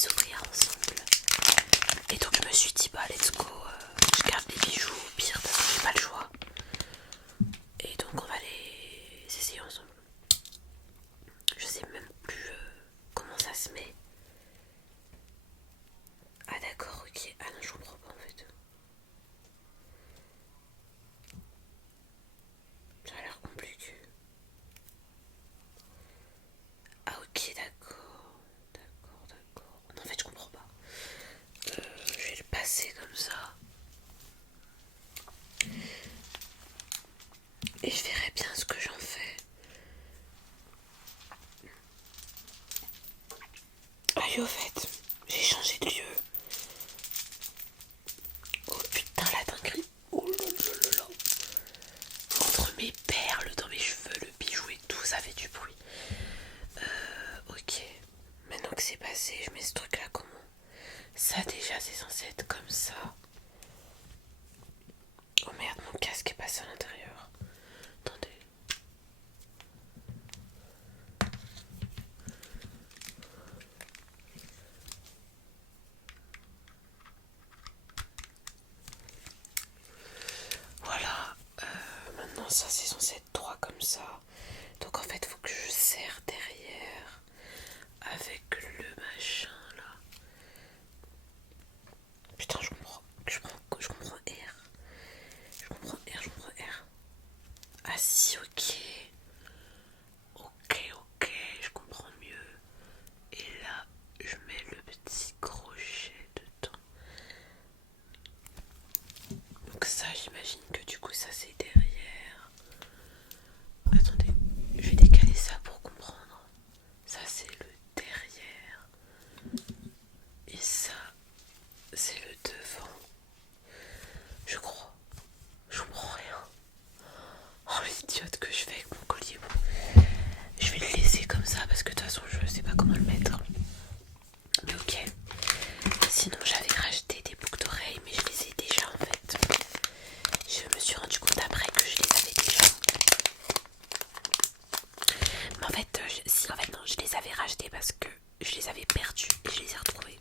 les ouvrir ensemble. Et donc je me suis dit bah let's go, je garde les bijoux au pire parce que j'ai pas le choix. Et donc on va les essayer ensemble. Je sais même plus comment ça se met. Ah d'accord, ok. Ah non, je comprends pas en fait. Ça a l'air compliqué. Ah ok, d'accord. D'accord, d'accord. Non, en fait je comprends pas. Je vais le passer comme ça. Et je verrai bien ce que j'en fais. Ah et au fait, j'ai changé de lieu. Oh putain la dinguerie. Oh là là là là. Entre mes perles dans mes cheveux, le bijou et tout, ça fait du bruit. Ok. Maintenant que c'est passé, je mets ce truc là comment? Ça déjà c'est censé être comme ça. Oh merde, mon casque est passé à l'intérieur. Attendez. Voilà. Maintenant ça c'est censé être droit comme ça. Donc en fait faut que je serre derrière avec le machin là. Putain je comprends R. Je comprends R. Ah si ok. Ok, je comprends mieux. Et là, je mets le petit crochet dedans. Donc ça, j'imagine que du coup, ça c'est derrière. Attendez, je vais décaler ça pour comprendre. Ça c'est le derrière. Et ça, c'est le devant. Je crois. Je comprends rien. Oh l'idiote que je fais avec mon collier. Bon, je vais le laisser comme ça parce que de toute façon, je sais pas comment le mettre. Mais ok. Sinon j'avais racheté des boucles d'oreilles mais je les ai déjà en fait. Je me suis rendu compte après que je les avais déjà. Mais en fait, si en fait non, je les avais rachetés parce que je les avais perdus et je les ai retrouvés.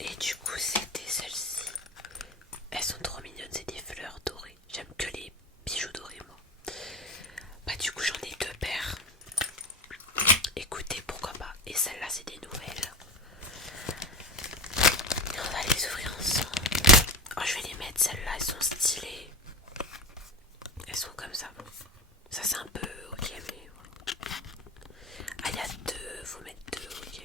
Et du coup c'était celles-ci. Elles sont trop mignonnes, c'est des fleurs dorées. J'aime que les bijoux dorés moi. Bah du coup j'en ai deux paires. Écoutez, pourquoi pas. Et celles-là c'est des nouvelles. Et on va les ouvrir ensemble. Oh, je vais les mettre, celles-là elles sont stylées. Elles sont comme ça. Ça c'est un peu ok mais voilà. Ah il y a deux, faut mettre deux, ok.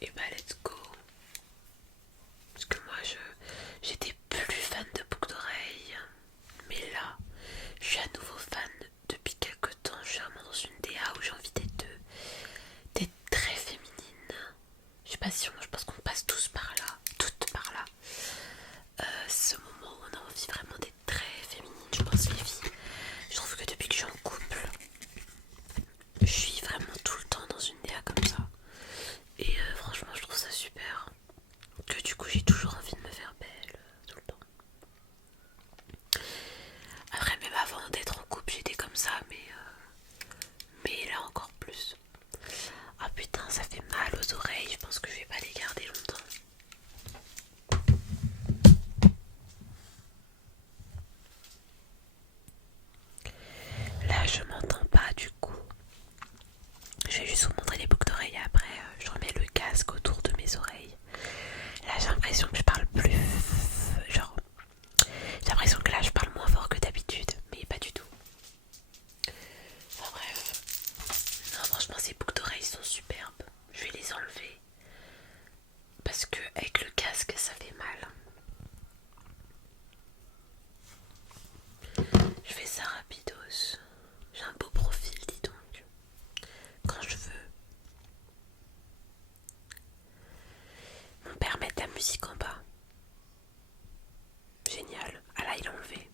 Et bah let's go. Parce que moi j'étais plus fan de boucles d'oreilles. Mais là, je suis à nouveau fan depuis quelques temps. Je suis vraiment dans une DA où j'ai envie d'être très féminine. Je sais pas si je pense qu'on passe tous par là, toutes par là. Ce moment où on a envie vraiment d'être très féminine, je pense les filles. Je trouve que depuis que je suis en couple, je suis vraiment tout le temps dans une DA comme ça. Et franchement, je trouve ça super. Que du coup, j'ai toujours envie de me faire belle tout le temps. Après, même avant d'être en couple, j'étais comme ça, mais là encore plus. Ah putain, ça fait mal aux oreilles. Je pense que je vais pas les garder longtemps. Là, je m'entends pas du coup. Je vais juste vous montrer les boucles d'oreilles. Après, je remets le casque autour de mes oreilles. Là, j'ai l'impression que je parle plus. Genre, j'ai l'impression que là, je parle moins fort que d'habitude, mais pas du tout. Enfin bref. Non, franchement, ces boucles d'oreilles sont superbes. Je vais les enlever. Parce que avec le casque, ça fait mal. Je fais ça rapidos. J'ai un beau profil, dis donc. Quand je veux. Mon père met de la musique en bas. Génial. Ah là, il a enlevé.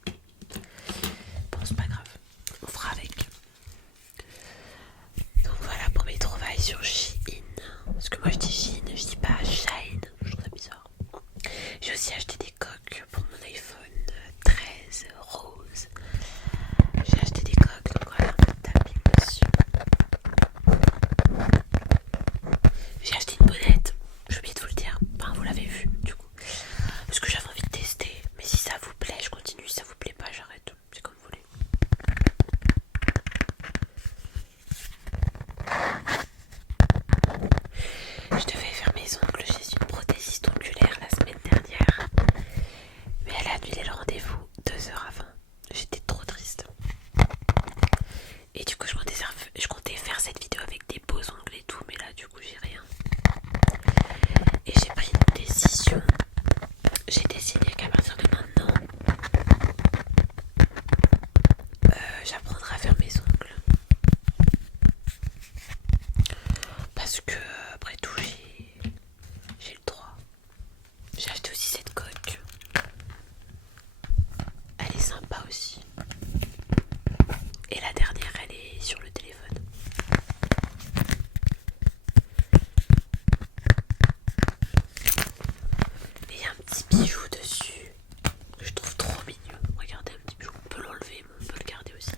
sympa aussi. Et la dernière, elle est sur le téléphone. Et il y a un petit bijou dessus que je trouve trop mignon. Regardez, un petit bijou, on peut l'enlever, mais on peut le garder aussi.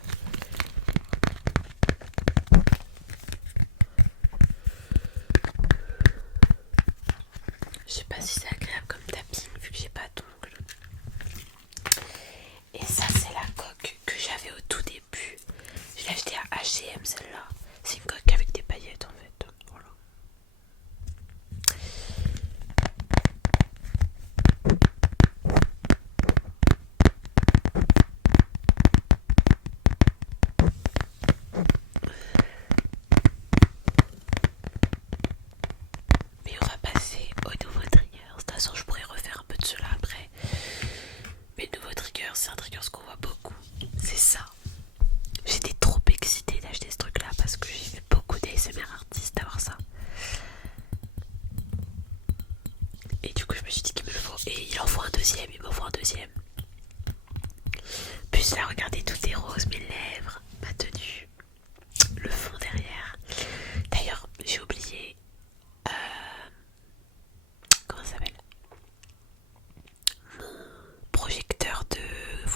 Je sais pas si c'est agréable comme tapping vu que j'ai pas d'ongles. Et ça, c'est la coque que j'avais au tout début. Je l'ai achetée à H&M, celle-là. C'est une coque avec des paillettes en fait. Voilà. Mais on va passer aux nouveaux triggers. De toute façon, je pourrais refaire un peu de cela après. Mais le nouveau trigger, c'est un trigger qu'on voit beaucoup. C'est ça. J'étais trop excitée d'acheter ce truc là parce que j'ai vu beaucoup d'ASMR artistes avoir ça. Et du coup je me suis dit qu'il me le faut. Et il en faut un deuxième, il m'en faut un deuxième. Puis là regardez, tout est rose, mes lèvres, ma tenue, le fond derrière. D'ailleurs j'ai oublié comment ça s'appelle, mon projecteur de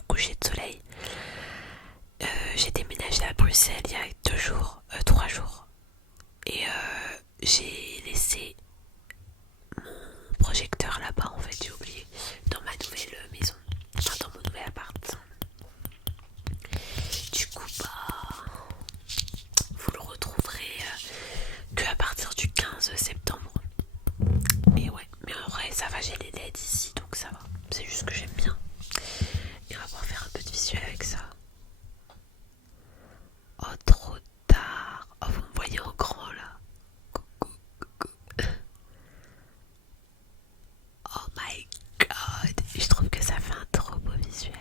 coucher de soleil. J'ai déménagé à Bruxelles il y a 2 jours, 3 jours. Et j'ai laissé mon projecteur là-bas en fait, j'ai oublié, dans ma nouvelle maison, enfin dans mon nouvel appart. Du coup vous le retrouverez que à partir du 15 septembre. Et ouais, mais en vrai ça va, j'ai les LED ici donc ça va, c'est juste que j'aime bien. Et on va pouvoir faire un peu de visuel avec ça. Oh trop tard, oh vous me voyez en grand là. Coucou, coucou. Oh my god, je trouve que ça fait un trop beau visuel.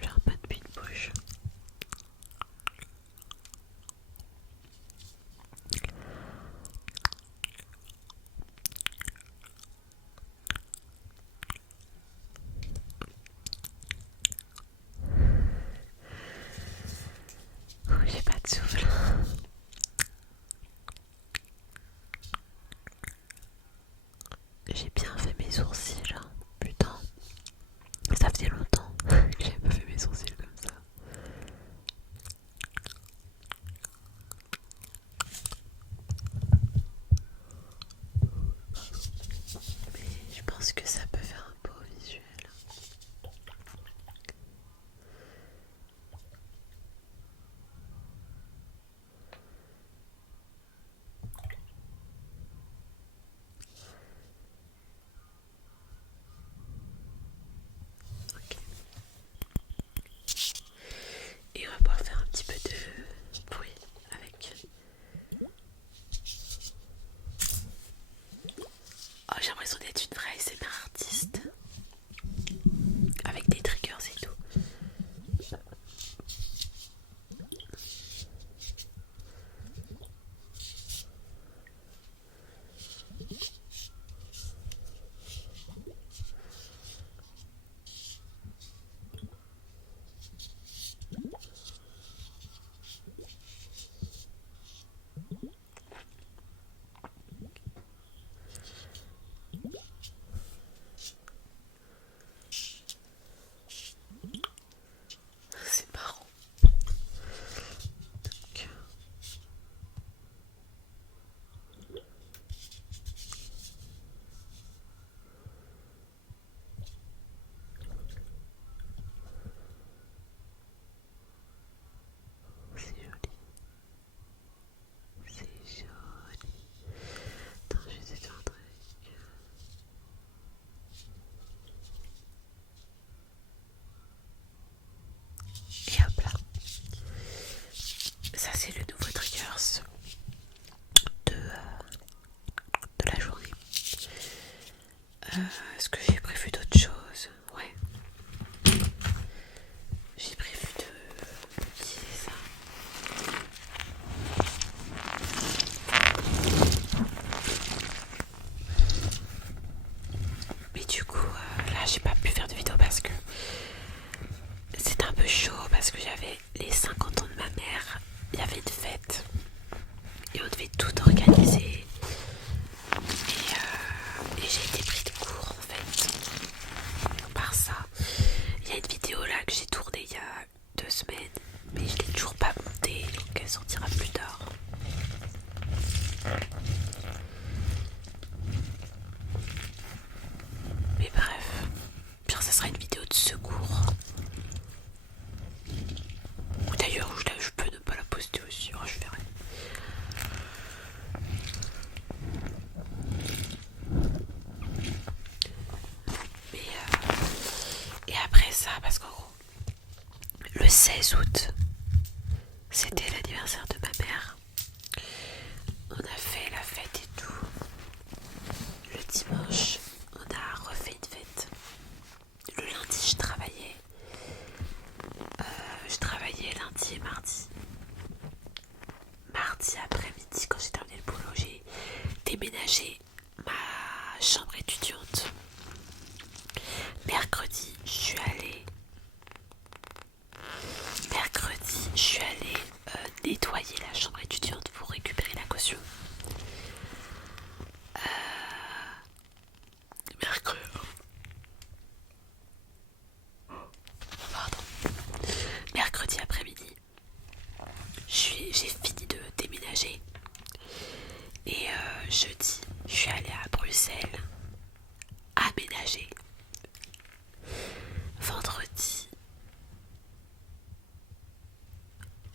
J'ai un peu de bulle de bouche. Oh, j'ai pas de souffle. J'ai bien fait mes sourcils là. Putain, ça faisait longtemps que j'avais pas fait mes sourcils comme ça. Mais je pense que ça peut faire un beau visuel. Ok. Et on va pouvoir faire un petit peu de bruit avec. Oh, j'ai l'impression d'être une vraie ASMR artiste. Avec des triggers et tout. C'est marrant. Donc, c'est joli. C'est joli. Attends, je vais essayer de faire un truc. Et hop là. Ça c'est le nouveau triggers de la journée. Est-ce que j'ai prévu d'autres choses? Ouais. J'ai prévu d'utiliser ça. j'ai été pris de court en fait. Par ça, il y a une vidéo là que j'ai tournée il y a 2 semaines, mais je l'ai toujours pas montée, donc elle sortira plus tard. Mais bref, pire ça sera une vidéo de secours. Ou d'ailleurs, je peux ne pas la poster aussi, je verrai. Et après ça, parce qu'en gros, le 16 août, c'était l'anniversaire de ma mère. On a fait la fête et tout. Le dimanche, on a refait une fête. Le lundi, je travaillais. Je travaillais lundi et mardi. Mardi après-midi, quand j'ai terminé le boulot, j'ai déménagé ma chambre étudiante. Mercredi, je suis allée nettoyer la chambre étudiante pour récupérer la caution. Mercredi après-midi, j'ai fini de déménager. Et jeudi, je suis allée à Bruxelles aménager. Vendredi,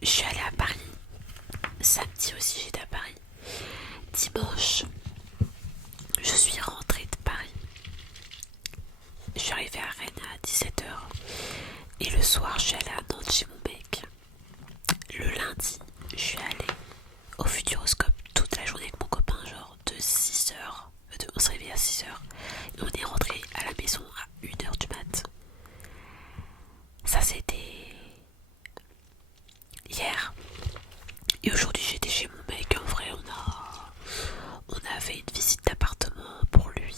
je suis allée à Paris. Samedi aussi, j'étais à Paris. Dimanche, je suis rentrée de Paris. Je suis arrivée à Rennes à 17h. Et le soir, je suis allée à Nantes chez mon mec. Le lundi, je suis allée au Futuroscope toute la journée avec mon copain, genre de 6h. On s'est réveillé à 6h. Et on est rentré à la maison à 1h du mat. Ça, c'était hier. Et aujourd'hui, j'étais chez mon mec. En vrai, on a fait une visite d'appartement pour lui.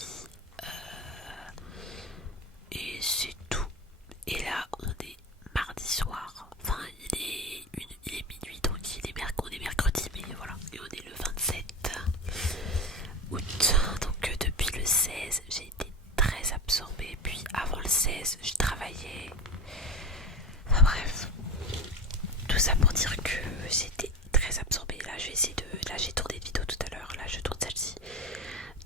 Et c'est tout. Et là, on est mardi soir. Enfin, il est minuit, donc on est mercredi, mais voilà. Et on est le 27 août. Donc depuis le 16, j'ai été très absorbée. Puis avant le 16, je travaillais. Enfin bref. Tout ça pour dire que j'étais très absorbée. Là, là, j'ai tourné une vidéo tout à l'heure. Là, je tourne celle-ci.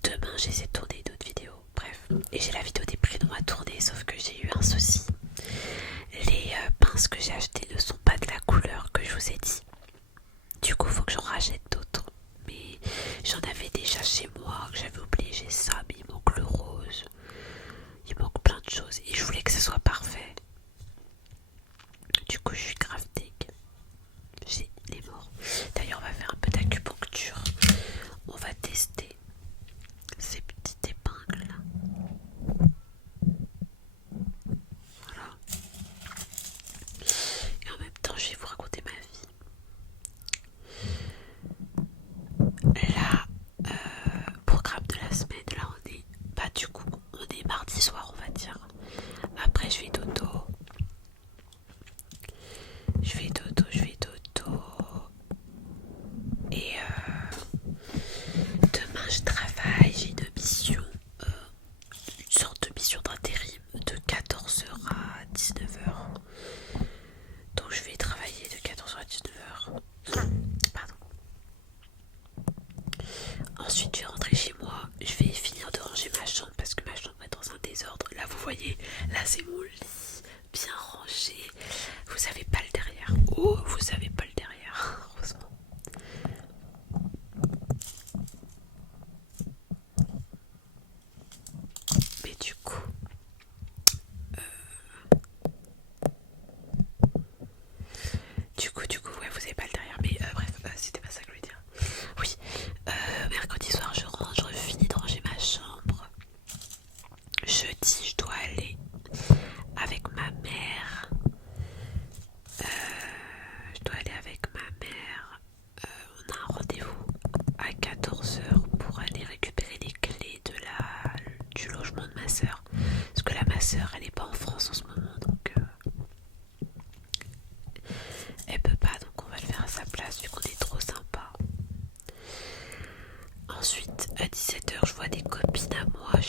Demain, j'essaie de tourner d'autres vidéos. Bref. Et j'ai la vidéo des prénoms à tourner, sauf que j'ai eu un souci. Les pinces que j'ai achetées ne sont pas de la couleur que je vous ai dit. Du coup, il faut que j'en rachète d'autres. Mais j'en avais déjà chez moi, que j'avais oublié. J'ai ça, mais il manque le rose. Il manque plein de choses. Et je voulais que ce soit parfait. Du coup, je suis grave deg. J'ai les morts. D'ailleurs, on va faire un peu d'acupuncture. On va tester ces petites épingles là. Voilà. Et en même temps, je vais vous raconter ma vie. Là, programme de la semaine, là on est, bah du coup, on est mardi soir, on va dire. Après, je fais dodo. Et demain, je travaille. J'ai une mission, une sorte de mission d'intérim de 14h à 19h. Donc, je vais travailler de 14h à 19h. Pardon. Ensuite, je vais rentrer chez moi. Je vais finir de ranger ma chambre parce que ma chambre est dans un désordre. Là, vous voyez, là, c'est mon lit bien rangé. Vous savez pas le derrière. Oh, vous savez pas le derrière. Heureusement. Mais du coup, ouais, vous savez pas le derrière. Mais bref, c'était pas ça que je voulais dire. Oui, mercredi soir, je rentre, je finis de ranger ma chambre. Jeudi, je dois aller avec ma mère. On a un rendez-vous à 14h pour aller récupérer les clés du logement de ma soeur. Parce que là, ma soeur, elle est pas en France en ce moment, donc elle peut pas, donc on va le faire à sa place vu qu'on est trop sympa. Ensuite, à 17h, je vois des copines à moi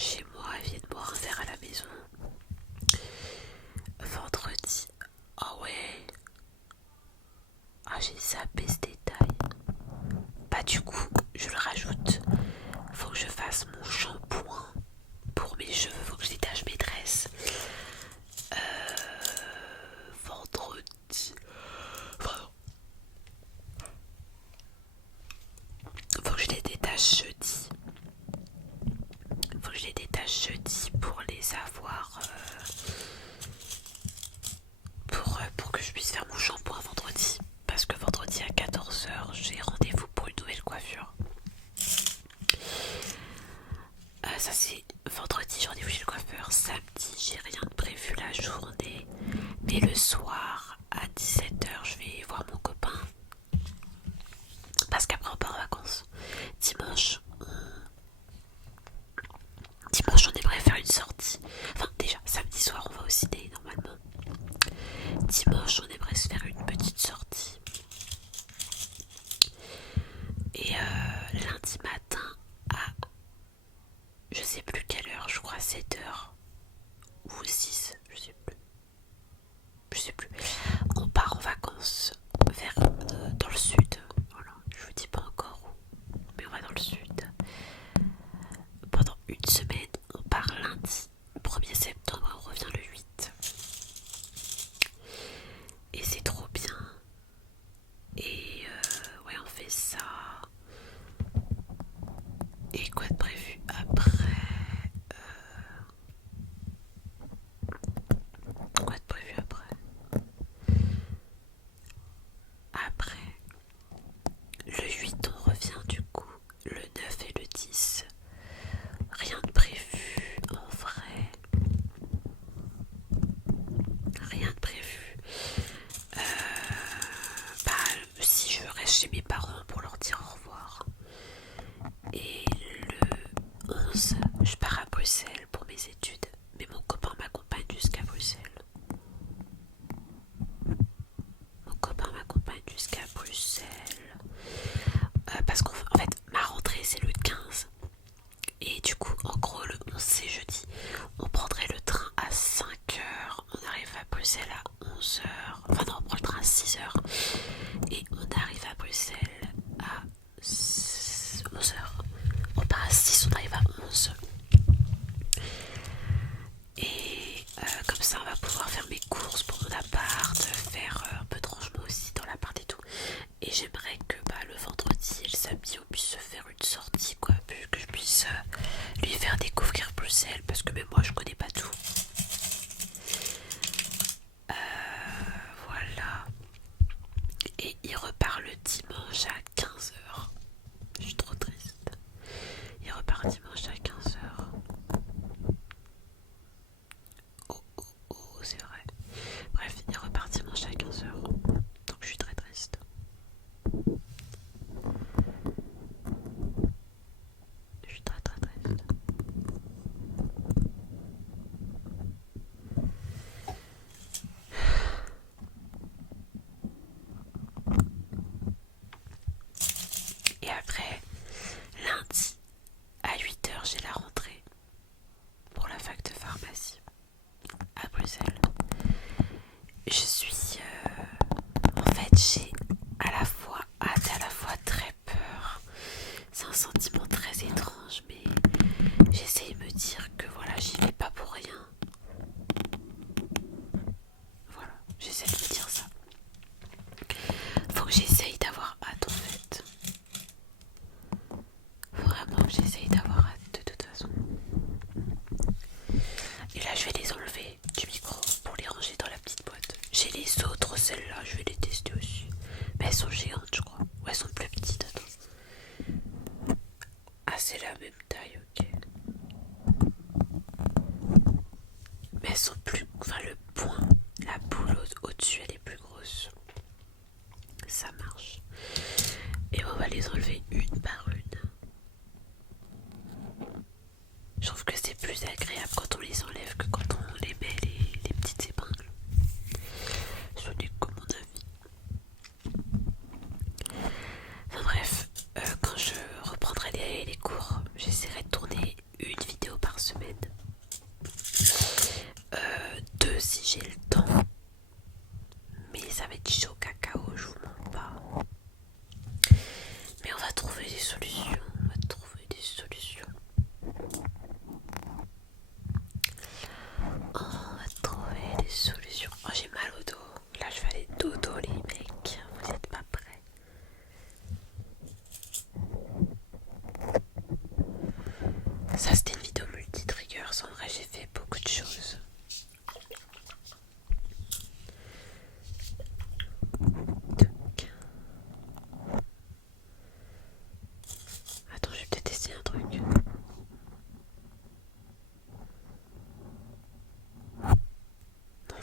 jeudi pour les avoir, pour que je puisse faire mon shampoing vendredi. Parce que vendredi à 14 h, j'ai rendez-vous pour une nouvelle coiffure. Ça c'est vendredi, j'ai rendez-vous chez le coiffeur. Samedi, j'ai rien de prévu la journée. Mais le soir, à 17 h, je vais voir mon copain. Parce qu'après on part en vacances. Dimanche, on aimerait faire une sortie. Enfin, déjà, samedi soir, on va au ciné normalement. Dimanche, on aimerait se faire une petite sortie. Et lundi matin, à je sais plus quelle heure, je crois 7 h ou 6, je sais plus. On part en vacances vers dans le sud. Voilà, je vous dis pas encore où, mais on va dans le sud. Pendant une semaine, on part lundi 1er septembre et on revient le 8. Et c'est trop bien.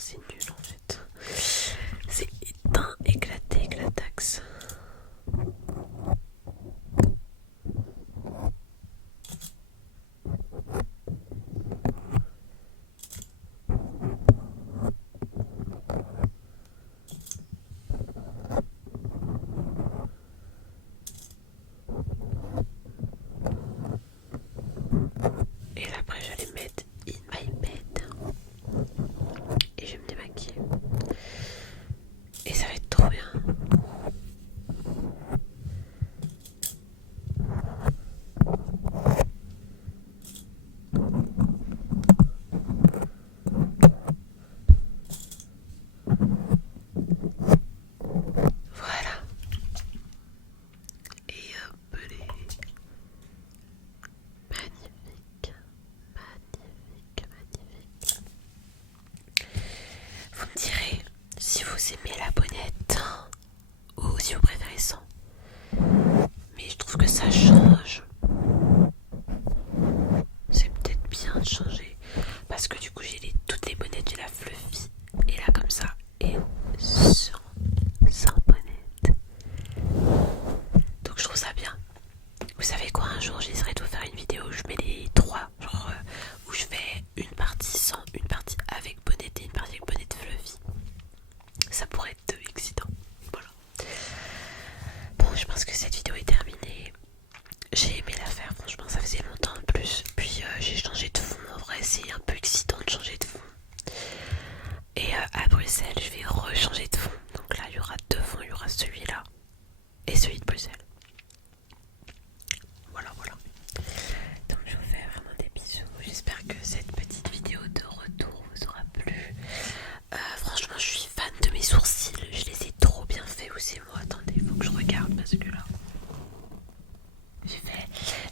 c'est nul en fait. C'est éteint, éclaté, éclataxe. Et là après je vais mettre in my bed. Et je vais me démaquiller. Et ça va être trop bien. Voilà. Et hop les... Magnifique. Magnifique, magnifique. Vous me direz si vous aimez la bonnette ou si vous préférez sans. Mais je trouve que ça change. C'est peut-être bien de changer. Parce que du coup j'ai toutes les bonnettes, j'ai la fluffy. Et là comme ça. Et sans bonnette. Donc je trouve ça bien. Vous savez quoi, un jour j'essaierai de vous faire une vidéo où je mets les trois. Genre où je fais une partie sans, une partie avec bonnette et une partie avec bonnette fluffy. Ça pourrait être excitant. Voilà. Bon, je pense que cette vidéo est terminée. J'ai aimé la faire, franchement, ça faisait longtemps en plus. Puis j'ai changé de fond. En vrai, c'est un peu excitant de changer de fond. Et à Bruxelles, je vais rechanger de fond. Donc là, il y aura deux fonds. Il y aura celui-là et celui de Bruxelles. Voilà, voilà. Donc je vous fais vraiment des bisous. J'espère que cette petite vidéo de retour vous aura plu. Franchement, je suis fan de mes sourcils. Je les ai trop bien faits. Ou c'est moi? Attendez, faut que je regarde parce que là...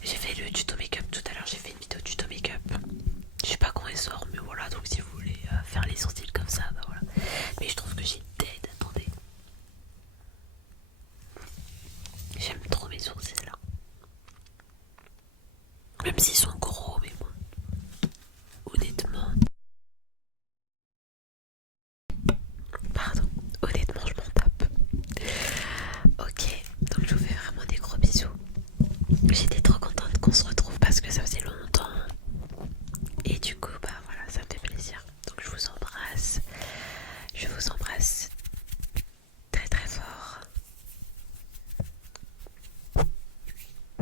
J'ai fait le tuto make-up tout à l'heure. J'ai fait une vidéo tuto make-up. Je sais pas quand elle sort, mais voilà. Donc si vous voulez faire les sourcils comme ça, bah voilà. Mais je trouve que j'ai dead. Attendez. J'aime trop mes sourcils là. Même s'ils sont gros, mais bon. Honnêtement. Pardon. Honnêtement, je m'en tape. Ok. Donc je vous fais vraiment des gros bisous. J'étais trop contente qu'on se retrouve parce que ça faisait longtemps. Et du coup, bah voilà, ça me fait plaisir. Donc je vous embrasse. Je vous embrasse très très fort.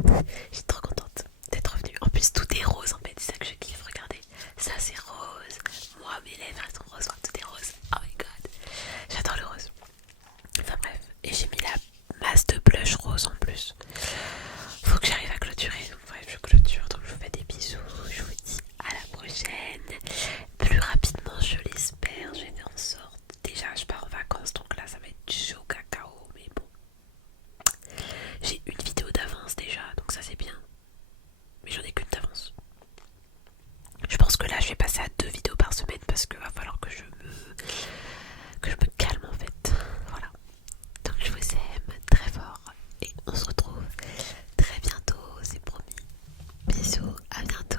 Je suis trop contente d'être revenue. En plus, tout est rose en fait, c'est ça que je kiffe. Regardez, ça c'est rose. Moi, mes lèvres elles sont roses, tout est rose. Oh my god, j'adore le rose. Enfin bref, et j'ai mis la masse de blush rose en plus. Faut que j'arrive à clôturer. Donc bref, je clôture. Donc je vous fais des bisous. Je vous dis à la prochaine. Plus rapidement, je l'espère. Je vais faire en sorte. Déjà, je pars en vacances, donc là, ça va être chaud cacao. Mais bon, j'ai une vidéo d'avance déjà, donc ça c'est bien. Mais j'en ai qu'une d'avance. Je pense que là, je vais passer à 2 vidéos par semaine parce qu'il va falloir que je me calme en fait. Voilà. Donc je vous aime très fort et on se retrouve très bientôt, c'est promis. Bisous, à bientôt.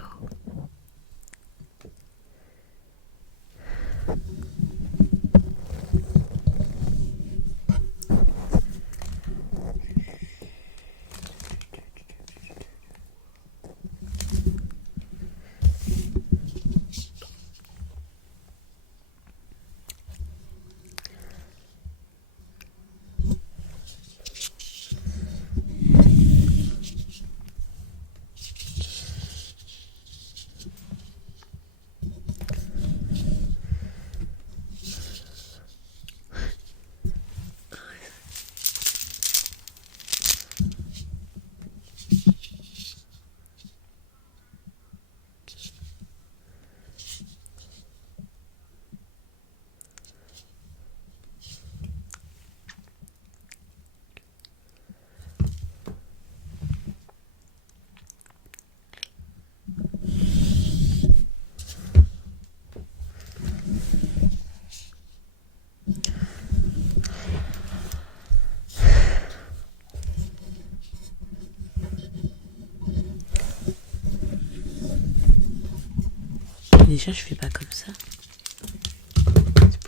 Déjà, je fais pas comme ça. C'est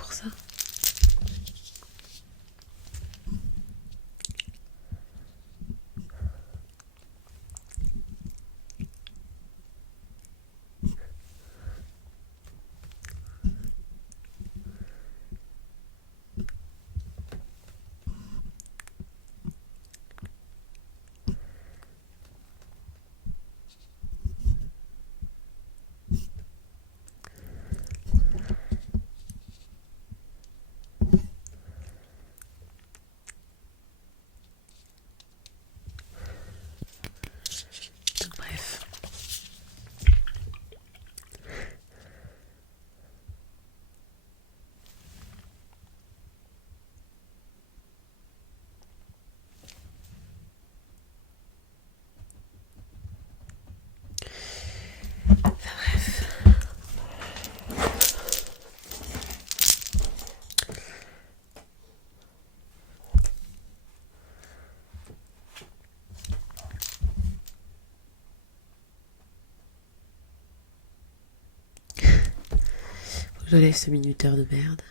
J'enlève ce minuteur de merde.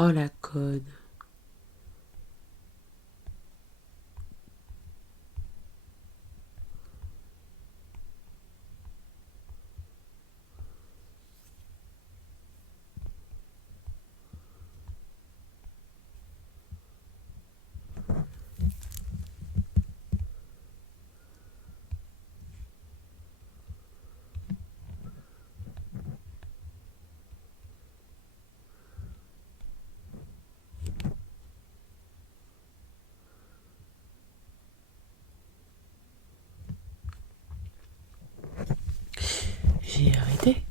Oh la conne. J'ai arrêté.